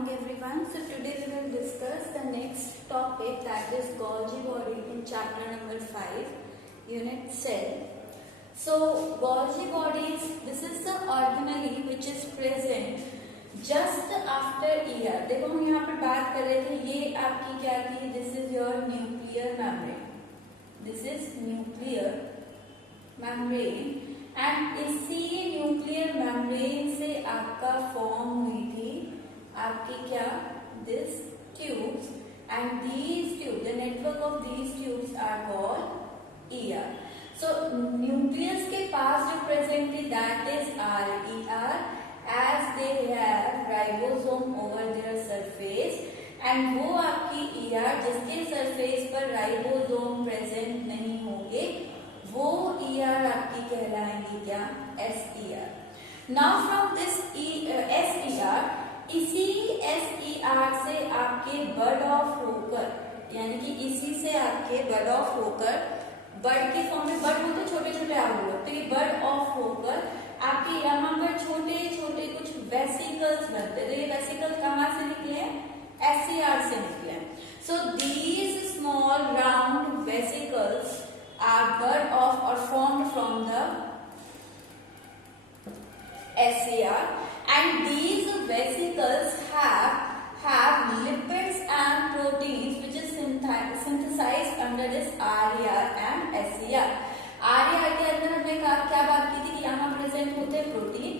morning everyone. So today we will discuss the next topic, that is Golgi body in chapter number 5, unit cell. So Golgi bodies, this is the organelle which is present just after ER. देखो हम यहाँ पर बात कर रहे थे, ये आपकी क्या थी, this is your nuclear membrane. This is nuclear membrane and इसी न्यूक्लियर मेम्ब्रेन से आपका फॉर्म हुई थी आपकी क्या, this tubes, and these tube, the network of these tubes are called ER. So nucleus के पास जो प्रेजेंट थी that is RER, as they have ribosome over their surface, and वो आपकी ER जिसके सरफेस पर राइबोसोम प्रेजेंट नहीं होंगे वो ER आपकी कहलाएंगी क्या, SER. Now from this SER, इसी SER से आपके बर्ड ऑफ होकर, यानी कि इसी से आपके बर्ड ऑफ होकर, बर्ड की फॉर्म में, बर्ड होते छोटे छोटे आउटवर्ड, तो ये बर्ड ऑफ होकर आपके यहाँ पर छोटे छोटे कुछ वेसिकल्स बनते, तो ये वेसिकल्स कहाँ से निकले हैं, SER से निकले हैं. So these small round vesicles are bud off or formed from the SER, and these vesicles have lipids and proteins which is synthesized under this RER and SER. RER के अंदर हमने क्या बात की थी कि यहाँ प्रेजेंट होते हैं प्रोटीन,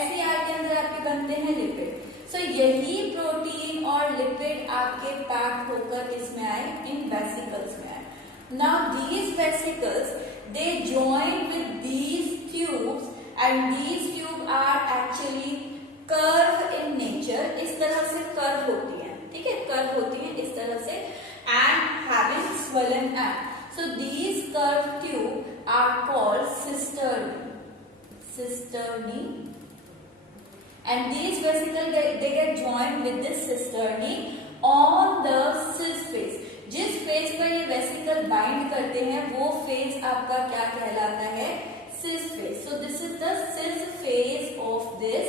SER के अंदर आपके बनते हैं लिपिड. सो यही प्रोटीन और लिपिड आपके पैक होकर इसमें आए, इन वेसिकल्स में आए. Now these vesicles, they join with these tubes, and these tubes are actually curved in nature. इस तरह से curve होती हैं, ठीक है, curve होती हैं इस तरह से, and having swollen end. So these curved tubes are called cisternae, and these vesicles they get joined with this cisternae on the cis phase. जिस फेज पर ये वेसिकल बाइंड करते हैं वो फेज आपका क्या कहलाता है, cis face. So this is the cis face of this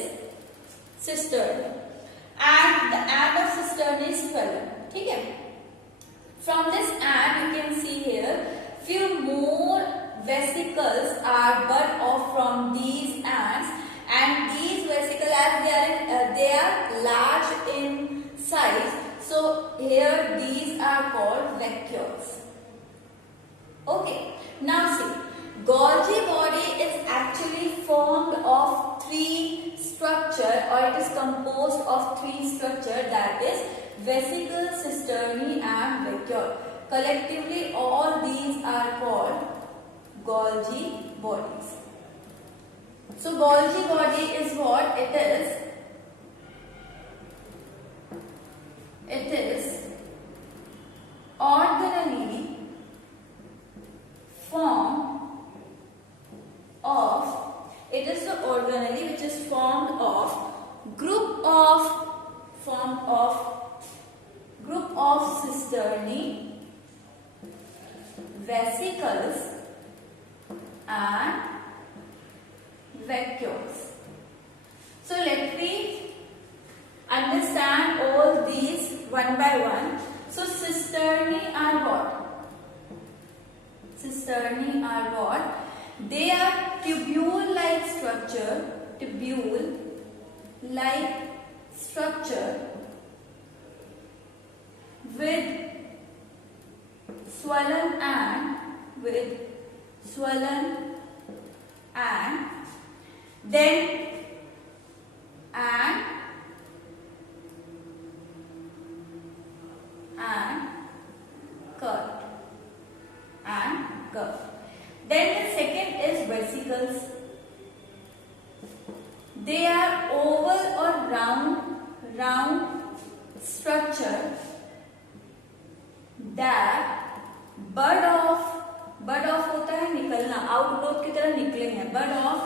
cistern, and the end of cistern is swollen, ठीक है. From this end you can see here few more vesicles are bud off from these ends, and these vesicles as they are large in size. So here these are called vacuoles. Okay, now see, Golgi body is actually formed of three structure, or it is composed of three structure, that is vesicle, cisternae and vacuole. Collectively all these are called Golgi bodies. So Golgi body is what it is. It is organelle formed of, it is the organelle which is formed of group of cisternae, vesicles and vacuoles. So let me understand all these one by one. So cisternae are what? Cisternae are what? They are tubule-like structure, with swollen and then curve. Then the second is vesicles. They are oval or round structure that bud off होता है निकलना, outgrowth की तरह निकले हैं, bud off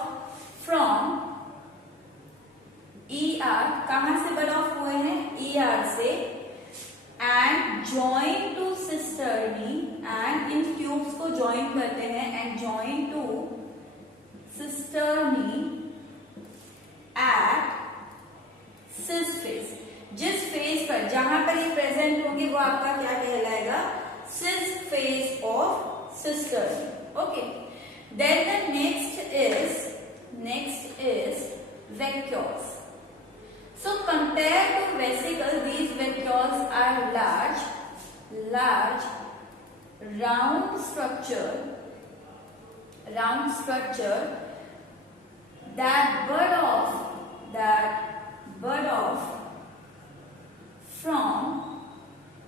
from ER. कहां से bud off हुए हैं, ER से, and join to cisternae, and in tubes को ज्वाइन करते हैं, and join to cisternae at cis phase. जिस फेज पर, जहां पर ये प्रेजेंट होंगे वो आपका क्या कहलाएगा, cis face of cisternae. Okay, then the next is vacuoles. So compared to vesicle, these vacuoles are large round structure that bud off from,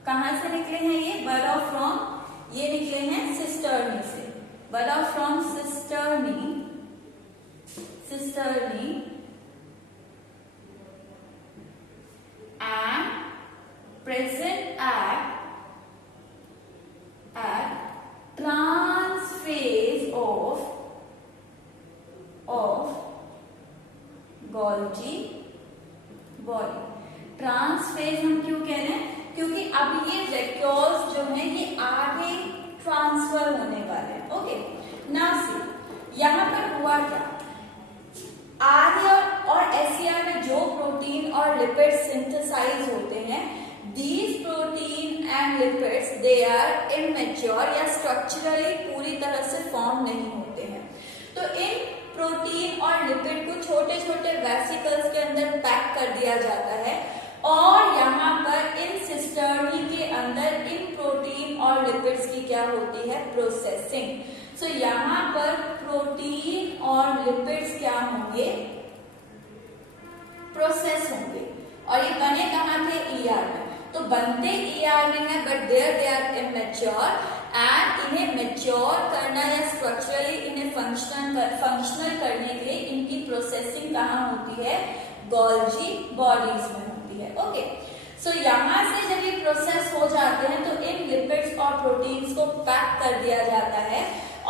कहां से निकले हैं ये, bud off from, ये निकले हैं सिस्टर्नी से, bud off from cisternae and present at transphase of Golgi body. Trans phase हम क्यों कह रहे हैं, क्योंकि अब ये वैक्यूल्स जो है ये आगे ट्रांसफर होने वाले हैं. ओके, नाउ सी यहां पर हुआ क्या, आर और एसईआर में जो प्रोटीन और लिपिड सिंथेसाइज होते हैं, these protein and lipids they are immature या स्ट्रक्चरली पूरी तरह से फॉर्म नहीं होते हैं. तो इन प्रोटीन और लिपिड को छोटे छोटे वेसिकल्स के अंदर पैक कर दिया जाता है और यहाँ पर इन सिस्टर्नी के अंदर इन प्रोटीन और लिपिड्स की क्या होती है, प्रोसेसिंग. सो यहाँ पर प्रोटीन और लिपिड्स क्या होंगे, प्रोसेस होंगे. और ये बने कहाँ थे, ईआर में. तो बनते ईआर में है, but there they are immature and इन्हें मेच्योर करना या स्ट्रक्चरली इन्हें फंक्शनल करने के लिए इनकी प्रोसेसिंग कहाँ होती है, गोल्जी बॉडीज में होती है. ओके, सो यहाँ से जब ये प्रोसेस हो जाते हैं तो इन लिपिड्स और प्रोटीन्स को पैक कर दिया जाता है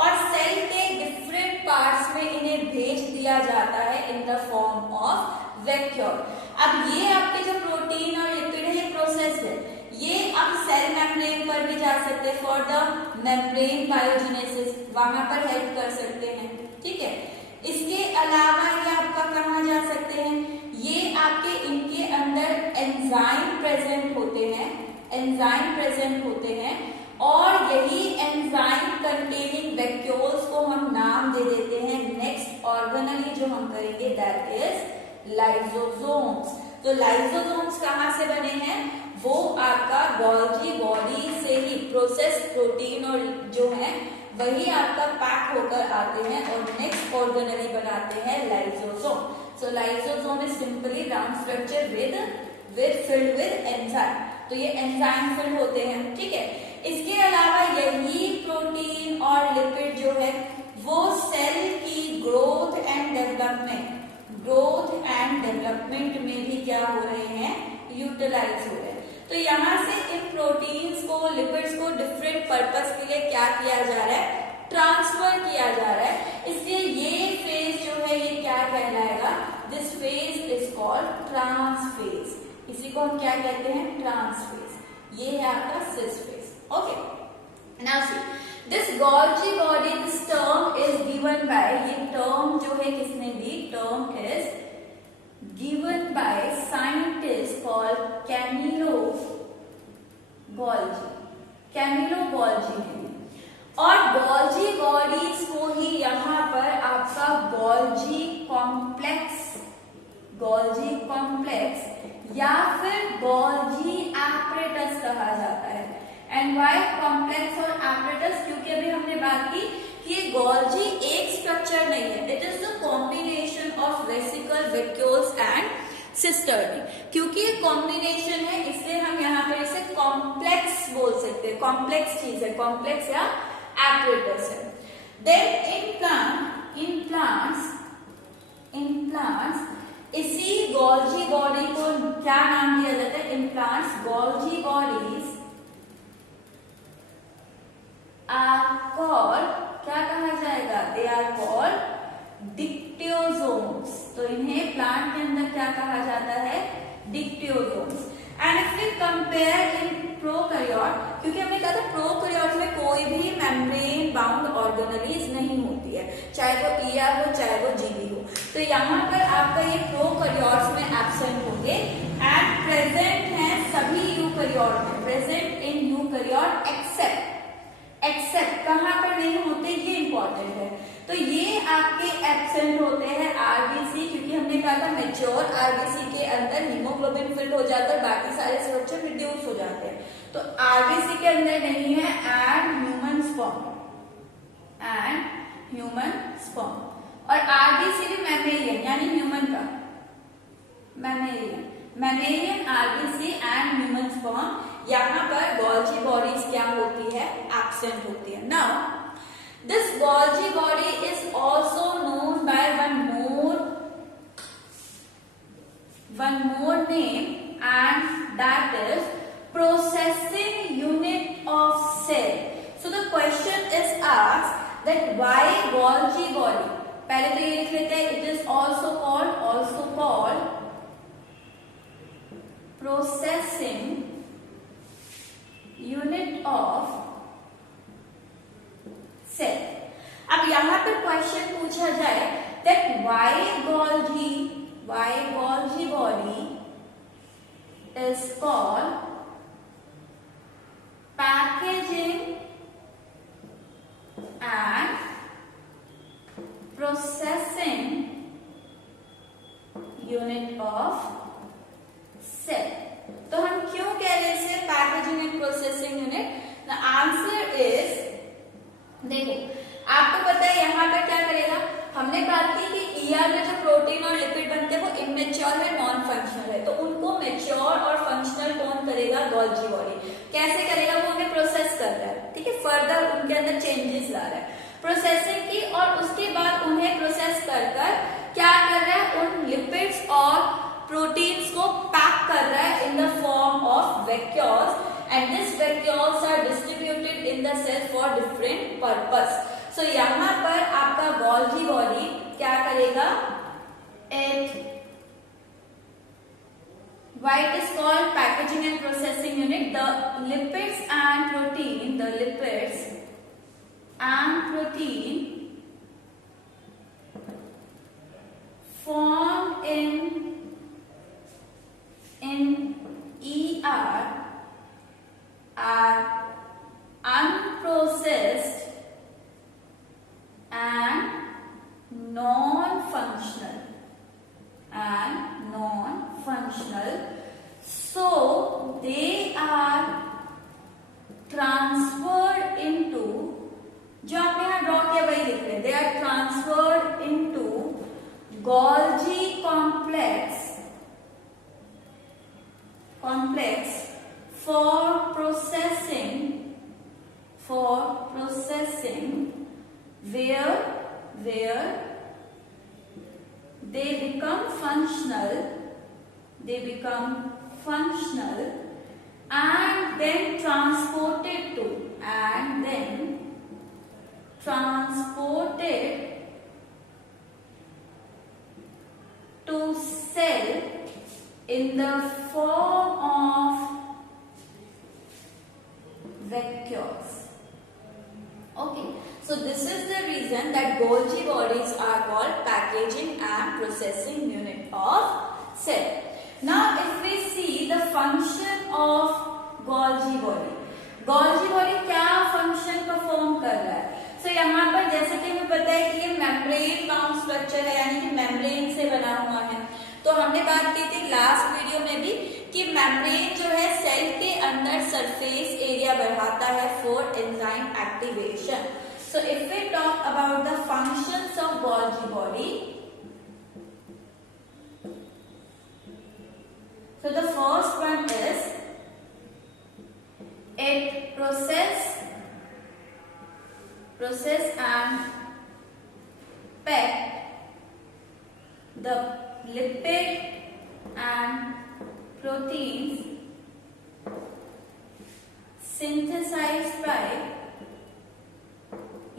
और सेल के डिफरेंट पार्ट्स में इन्हें भेज दिया जाता है in the form of vacuole. अब ये आपके जो प्रोटीन और लिपिड है ये प्रोसेस है, ये अब सेल मेम्ब्रेन पर भी जा सकते हैं फॉर द मेम्ब्रेन बायोजेनेसिस, वहां पर हेल्प कर सकते हैं. ठीक है, इसके अलावा ये आपका कहाँ जा सकते हैं, ये आपके इनके अंदर एंजाइम प्रेजेंट होते हैं और यही एंजाइम कंटेनिंग वैक्यूल्स को हम नाम दे देते हैं नेक्स्ट ऑर्गेनेली जो हम करेंगे, दैट इज लाइसोसोम्स. तो लाइसोसोम्स कहाँ से बने हैं, वो आपका गोल्जी बॉडी से ही प्रोसेस प्रोटीन और जो है वही आपका पैक होकर आते हैं और नेक्स्ट ऑर्गेनेली बनाते हैं lysosome. So lysosome is simply round structure with filled with enzyme. तो ये एंजाइम फिल्ड होते हैं. ठीक है, इसके अलावा यही प्रोटीन और लिपिड जो है वो सेल की ग्रोथ एंड डेवलपमेंट में भी क्या हो रहे हैं, यूटिलाइज हो रहे हैं. तो यहाँ से इन प्रोटीन्स को, लिपिड्स को डिफरेंट पर्पस के लिए क्या किया जा रहा है, ट्रांसफर किया जा रहा है. इसलिए ये फेज जो है ये क्या कहलाएगा, this phase is called trans phase. इसी को हम क्या कहते हैं, ट्रांसफेज. ये है आपका cis face. Okay, now see this Golgi body, this term is given by, ये टर्म जो है किसने दी, term is given by scientist called Camillo Golgi ने. और गोल्जी बॉडीज को ही यहाँ पर आपका गोल्जी कॉम्प्लेक्स या फिर गोल्जी एपरेटस कहा जाता है. एंड वाई कॉम्प्लेक्स और एपरेटस, क्योंकि अभी हमने बात की कि ये गोल्जी एक स्ट्रक्चर नहीं है, it is the combination of vesicle, vacuoles and cisternae. क्योंकि ये कॉम्बिनेशन है इसलिए हम यहाँ पर इसे कॉम्प्लेक्स बोल सकते हैं. कॉम्प्लेक्स चीज है, कॉम्प्लेक्स या एपरेटस है. देन इन प्लांट्स इसी गोल्जी बॉडी को क्या नाम दिया जाता है, in plants Golgi bodies are called, क्या कहा जाएगा, दे आर कॉल्ड डिक्टियोसोम्स. तो इन्हें प्लांट के अंदर क्या कहा जाता है, dictyosomes. And if we compare in prokaryote, क्योंकि हमने कहा था प्रोकैरियोट में कोई भी मेम्ब्रेन बाउंड ऑर्गेनेलीज नहीं होती है, चाहे वो ईआर हो चाहे वो जीबी हो. तो यहाँ पर आपका ये प्रोकैरियोट्स में एब्सेंट होंगे एंड प्रेजेंट यूकैरियोट में, प्रेजेंट इन यूकैरियोट एक्सेप्ट कहां पर नहीं होते, ये इंपॉर्टेंट है। तो ये आपके एब्सेंट होते हैं आरबीसी, क्योंकि हमने कहा था मैच्योर आरबीसी के अंदर हीमोग्लोबिन फिल्ड हो जाता है, बाकी सारे स्ट्रक्चर रिड्यूस हो जाते हैं। तो आरबीसी के अंदर नहीं है एंड ह्यूमन स्पर्म, और आरबीसी भी मैमेलियन यानी ह्यूमन का, mammalian RBC and human sperm. यहाँ पर गोल्जी बॉडीज क्या होती है, एब्सेंट होती है। Now this Golgi body is also known by one more name, and that is processing unit of cell. So the question is asked that why Golgi body? पहले तो ये लिख लेते हैं, it is also called processing unit of cell. अब यहाँ पर question पूछा जाए that why Golgi body is called packaging and processing unit of cell. तो हम क्यों कह रहे हैं इसे packaging and processing unit? The answer is, देखो आपको पता है यहाँ पर क्या करेगा, हमने बात की कि ईआर में जो प्रोटीन और लिपिड बनते हैं वो इमेच्योर है, नॉन फंक्शनल है, तो उनको मैच्योर और फंक्शनल कौन करेगा, गोल्जी बॉडी। कैसे करेगा, वो हमें प्रोसेस कर रहा है, ठीक है, फर्दर उनके अंदर चेंजेस ला रहा है, प्रोसेसिंग की, और उसके बाद उन्हें प्रोसेस कर क्या कर रहा है, उन लिपिड्स और प्रोटीन्स को पैक कर रहा है in the form of vacuoles, and this vacuoles are distributed in the cell for different purpose. So यहाँ पर आपका गोल्जी बॉडी क्या करेगा, why it is called packaging and processing unit, the lipids and protein formed in ER are unprocessed and non-functional, so they are transferred into, जो आपने यहाँ draw किया वही लिख रहे हैं, they are transferred into Golgi complex for processing where they become functional and then transported to cell in the form of vacuoles. Okay, so this is the reason that Golgi bodies are called packaging and processing unit of cell. Now if we see the function of Golgi body क्या function perform कर रहा है? So यहाँ पर जैसे कि हमें पता है कि ये मेम्ब्रेन बाउंड स्ट्रक्चर है, यानी कि मेम्ब्रेन से बना हुआ है। तो हमने बात की थी लास्ट वीडियो में भी कि मेम्ब्रेन जो है सेल के अंदर सरफेस एरिया बढ़ाता है for enzyme activation. So if we talk about the functions of Golgi body, so the first one is it process and pack the lipid and proteins synthesized by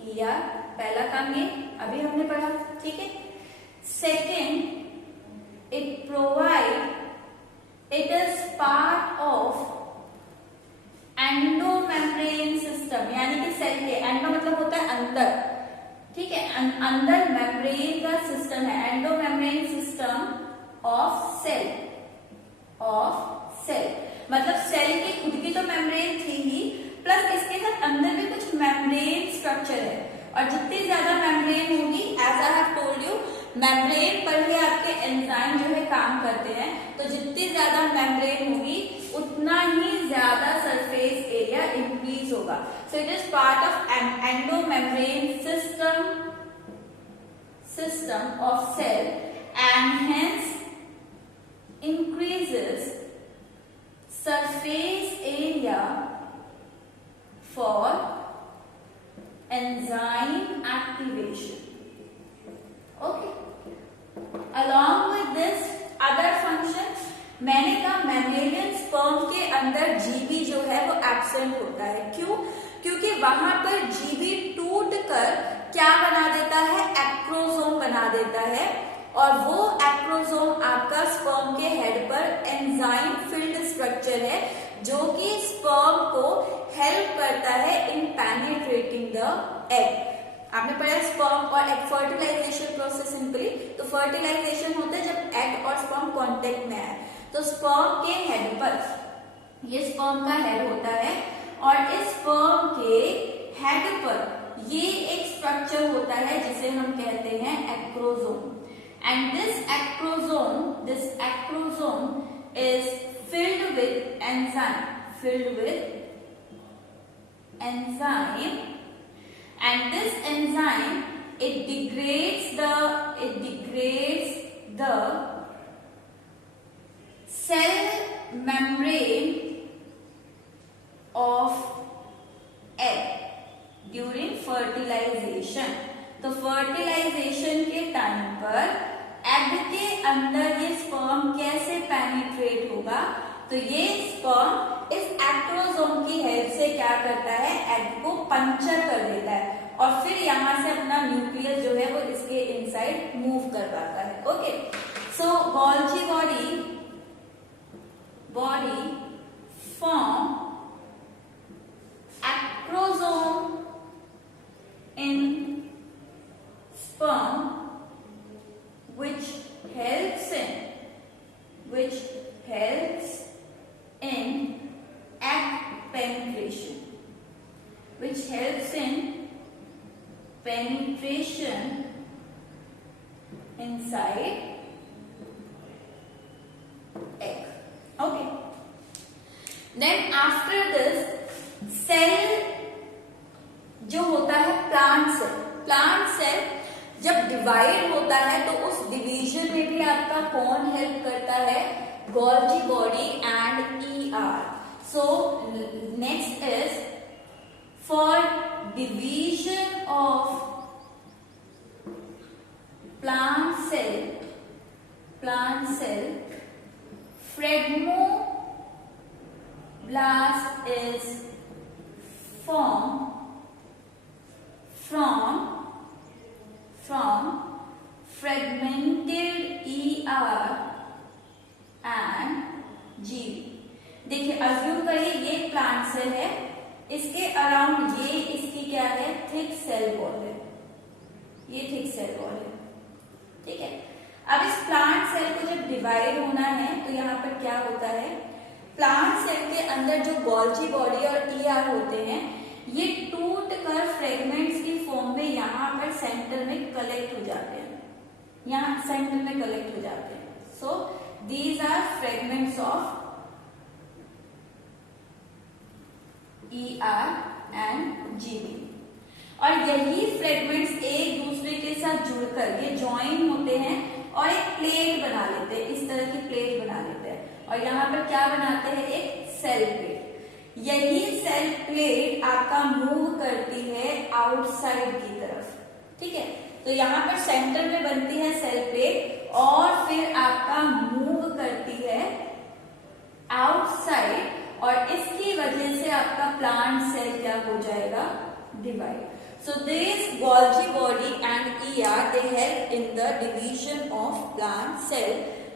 ER, पहला काम ये अभी हमने पढ़ा, ठीक है। Second, it is part of endomembrane system, यानी कि सेल के, एंडो मतलब होता है अंदर, ठीक है, अंदर मेम्ब्रेन का सिस्टम है, एंडोमेम्ब्रेन सिस्टम ऑफ सेल। मतलब सेल की खुद की तो मेम्ब्रेन थी ही, प्लस इसके साथ अंदर भी कुछ मेम्ब्रेन स्ट्रक्चर है, और जितनी ज्यादा मेम्ब्रेन होगी, as I have told you, membrane पर ही आपके एंजाइम जो है काम करते हैं, तो जितनी ज्यादा मेम्ब्रेन होगी उतना ही ज्यादा सरफेस एरिया इंक्रीज होगा. So it is part of endomembrane system of cell and hence increases surface area for enzyme activation. Okay. Along with this other functions, मैंने कहा मैमेलियन स्पर्म के अंदर जीबी जो है वो एब्सेंट होता है. क्यों? क्योंकि वहां पर जीबी टूट कर क्या बना देता है, एक्रोसोम बना देता है, और वो एक्रोसोम आपका स्पर्म के हेड पर एंजाइम फिल्ड स्ट्रक्चर है जो कि स्पर्म को हेल्प करता है इन पेनिट्रेटिंग द एग. आपने पढ़ा स्पर्म और एग फर्टिलाइजेशन प्रोसेस सिंपली. तो फर्टिलाइजेशन होता है जब एग और स्पर्म कांटेक्ट में आए. तो स्पर्म के हेड पर, ये स्पर्म का हेड होता है, और इस स्पर्म के हेड पर ये एक स्ट्रक्चर होता है जिसे हम कहते हैं acrosome. And this acrosome is filled with enzyme, and this enzyme it degrades the cell membrane of egg during fertilization. तो फर्टिलाइजेशन के टाइम पर एग के अंदर ये स्पर्म कैसे पेनिट्रेट होगा, तो ये स्पर्म इस एक्रोसोम की हेल्प से क्या करता है, एग को पंचर कर देता है, और फिर यहां से अपना न्यूक्लियस जो है वो इसके इनसाइड मूव कर पाता है. Okay. So Golgi body form acrosome in sperm which helps in egg penetration, inside egg. Okay. Then after this cell जो होता है प्लांट सेल जब डिवाइड होता है तो उस डिवीजन में भी आपका कौन हेल्प करता है, Golgi body and ER. So next is for division of plant cell phlegmoblast is formed from fragmented ER and GB. देखिए अज्यूम करिए ये प्लांट सेल है, इसके अराउंड ये इसकी क्या है, थिक सेल वॉल है, ये थिक सेल वॉल है. ठीक है. अब इस प्लांट सेल को जब डिवाइड होना है तो यहाँ पर क्या होता है, प्लांट सेल के अंदर जो गोल्जी बॉडी और ER होते हैं ये टूट कर फ्रेगमेंट्स की फॉर्म में यहाँ पर सेंटर में कलेक्ट हो जाते हैं, यहाँ सेंटर में कलेक्ट हो जाते हैं. So these are fragments of ER and GB. और यही फ्रेगमेंट्स एक दूसरे के साथ जुड़कर ये ज्वाइन होते हैं और एक प्लेट बना लेते हैं, इस तरह की प्लेट बना लेते हैं, और यहाँ पर क्या बनाते हैं, एक सेल प्लेट. यही सेल प्लेट आपका मूव करती है आउटसाइड की तरफ. ठीक है. तो यहाँ पर सेंटर में बनती है सेल प्लेट और फिर आपका मूव करती है आउटसाइड, और इसकी वजह से आपका प्लांट सेल क्या हो जाएगा, divide. So this Golgi body and ER they help in the division of plant cell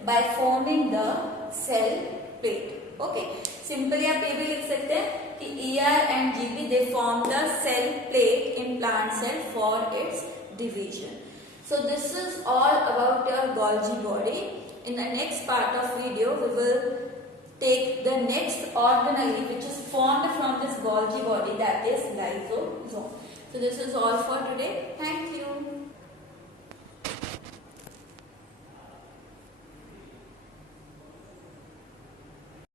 by forming the cell plate. Okay. Simply आप ये भी लिख सकते हैं कि ER and GB they form the cell plate in plant cell for its division. So this is all about your Golgi body. In the next part of video we will take the next organelle which is formed from this Golgi body, that is lysosome. So this is all for today. Thank you.